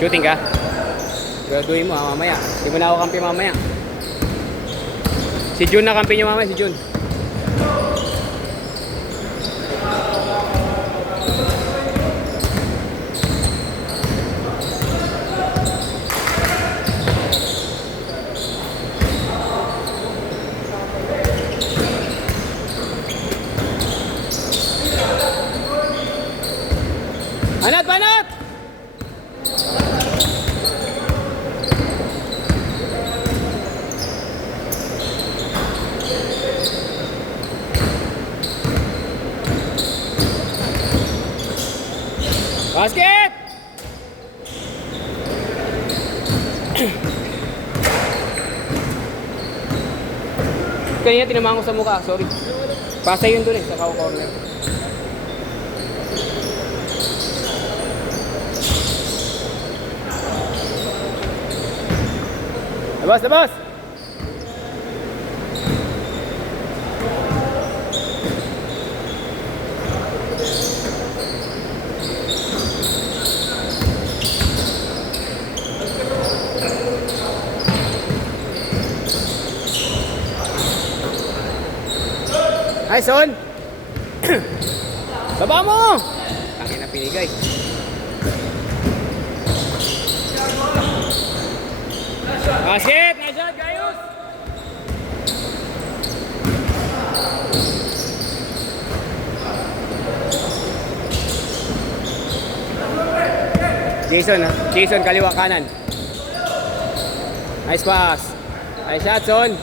Shooting ka? Graduin mo ha, mamaya. Hindi mo na ako kampi mamaya. Si Jun na kampi niyo mamaya, si Jun. Banat, banat! Basket! Kanina tinamaan ko sa mukha, sorry. Pasa yun dun sa corner. Labas, labas! Ay, Son! Baba mo! Tangin na pinigay. Basket! Nice shot, Gayus! Jason, ha? Jason, kaliwa kanan. Nice pass. Nice shot, Son.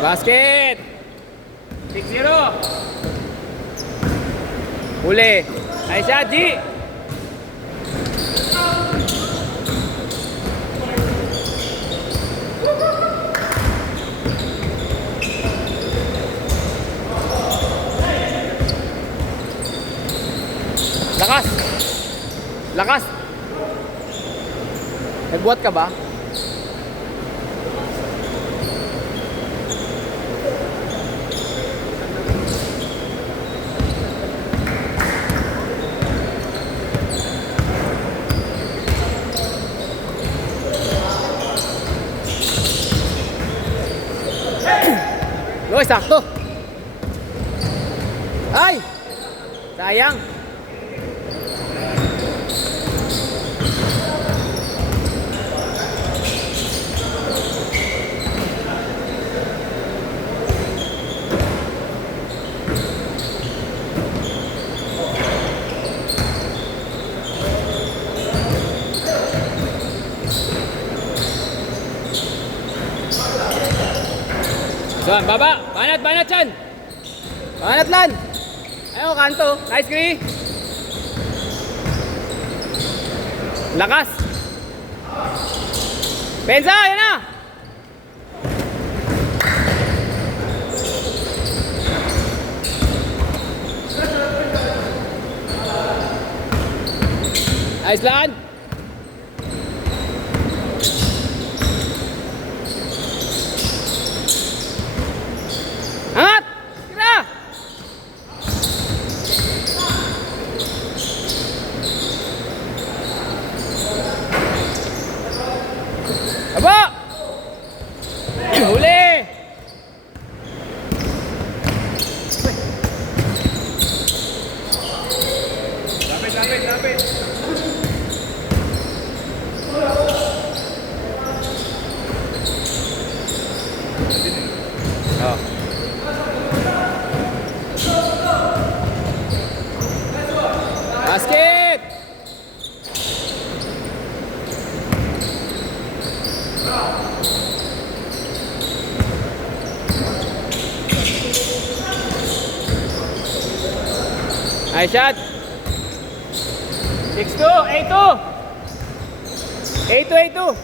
Basket! 6-0. Huli. Nice shot, G! Lakas! Lakas! Nagbuhat ka ba? Loy, sakto! Ay! Sayang! Son, baba! Banat, banat, Son! Banat lan! Ayaw, kanto. Nice, Gri! Lakas! Pensa, yan na! Nice lan! Angat! Tira! Aba! Huli! Lapit, lapit, lapit! Oh. Basket! Nice shot! 6-2! 8-2! 8-2! 8-2!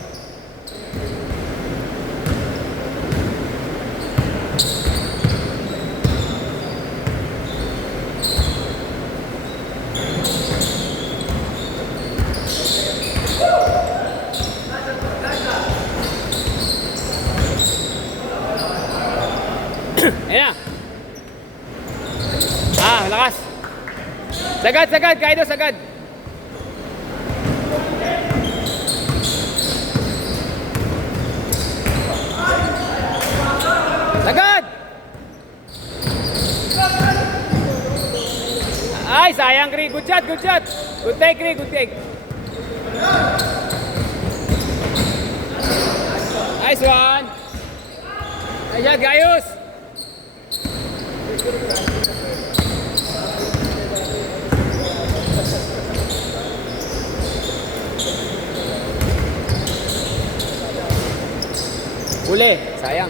Ayan na. Ah, lakas. Sagad, sagad. Kaido, sagad. Sagad! Ay, sayang, Kri. Good shot, good shot. Good take, Kri. Good take. Nice one. Nice shot, Gayus. Uli, sayang.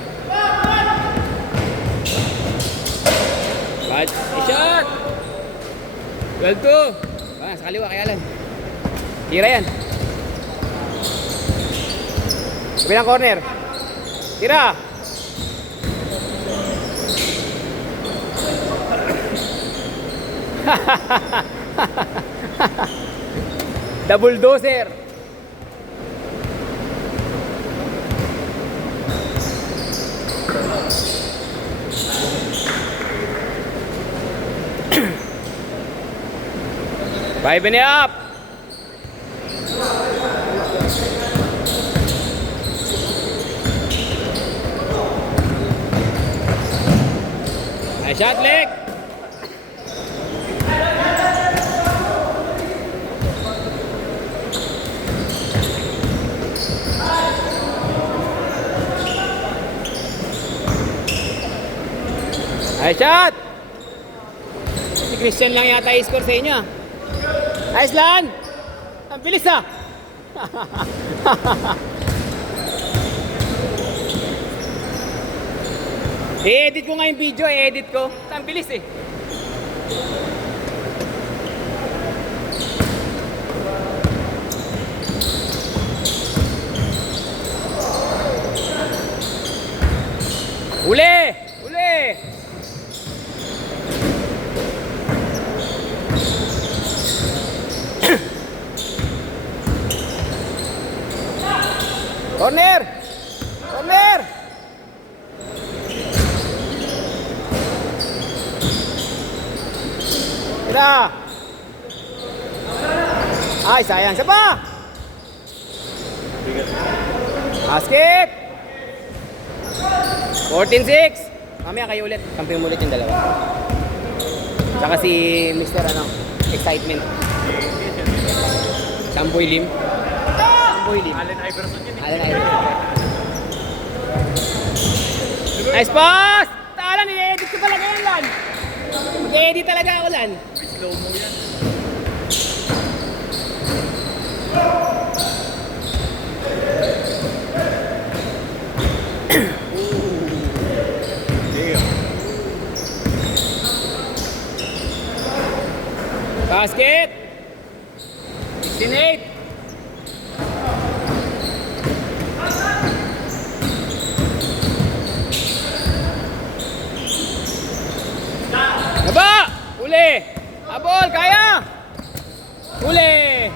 Bad shot. 12-2. Sa kaliwa kay Alan. Tira yan. Bilang corner. Tira. Double dozer. Five and up. Nice shot, Leg. Nice shot. Si Christian lang yata i-score sa inyo. Nice lan! Ang bilis ah! I-edit ko nga yung video, i-edit ko. Ang bilis eh. Uli! Uli! Corner! Corner! Tira! Ay, sayang. Isa pa! Basket! 14-6. Mamaya kayo ulit. Kampiyon ulit yung dalawa. Saka si Mr. Excitement. Samboy Lim. Samboy Lim. Allen Iverson yun. Allen Iverson. Nice pass! Talan, i-edit ko talaga yan, Lan. Mag-edit talaga ako, Lan. May slow mo yan. Basket! 16-8. Baba! Uli! Abol! Kaya! Uli!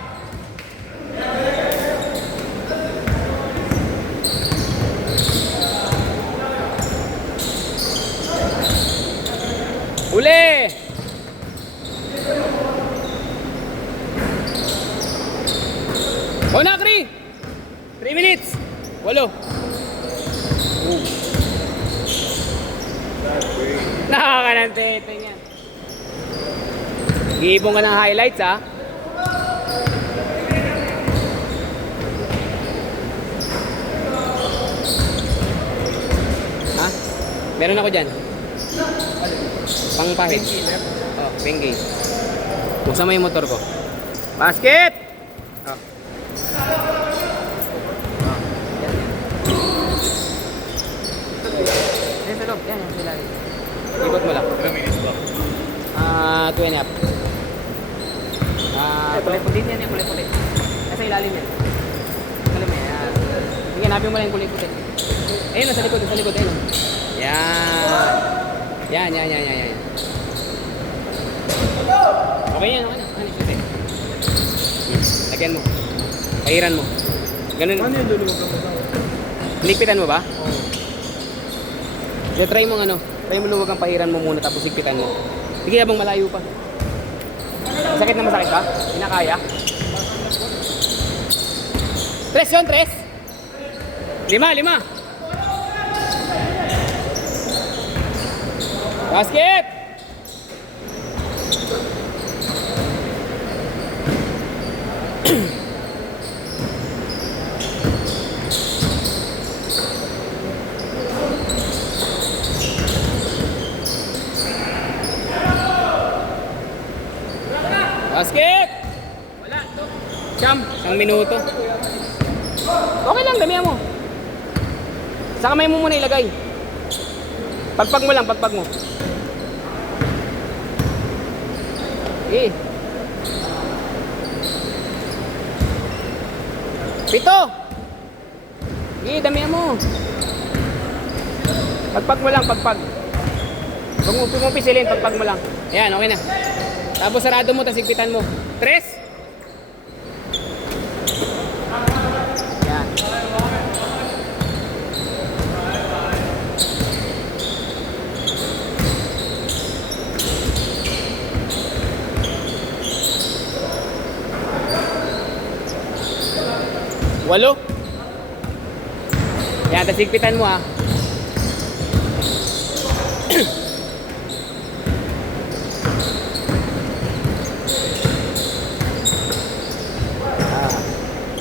Uli! Bonakri! 3 minutes! 8. Nakakanantete niya. Giibong ka ng highlights, ha? Ha? Meron ako dyan. Pangpahid. Oh, pengay. Buksan mo yung motor ko. Basket! Oh. Yan sa loob. Yan, yan sila. Ikot mo lang. 3 minutes ba? 2 and a half. Kulay-puti yan, yung kulay-puti. Nasa ilalim yan. Alam mo yan. Sige, hanapin mo lang yung kulay-puti. Ayun, nasa likod, nasa likod. Ayun. Yan. Yan, yan, yan, yan, yan. Okay yan, okay na. Ano, shoot eh. Lagyan mo. Pahiran mo. Ganun. Ano yung luluwag ang mga? Ligpitan mo ba? Oo. Kaya try mo try mo luwag ang pahiran mo muna tapos higpitan mo. Sige, habang malayo pa. Masakit na masakit ba? Pinakaya? Tres yun, tres. 5. Basket! Basket! Wala, to. Siyam, 1 minuto. Okay lang, damihan mo. Sa kamay mo muna ilagay. Pagpag mo lang, pagpag mo. Okay. 7. Okay, damihan mo. Pagpag mo lang, pagpag. Huwag mo pisilin, pagpag mo lang. Ayan, okay na. Tapos sarado mo, tapos higpitan mo. 3. Yan. Walo. Yan, tapos higpitan mo ha.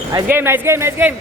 Nice game, nice game, nice game.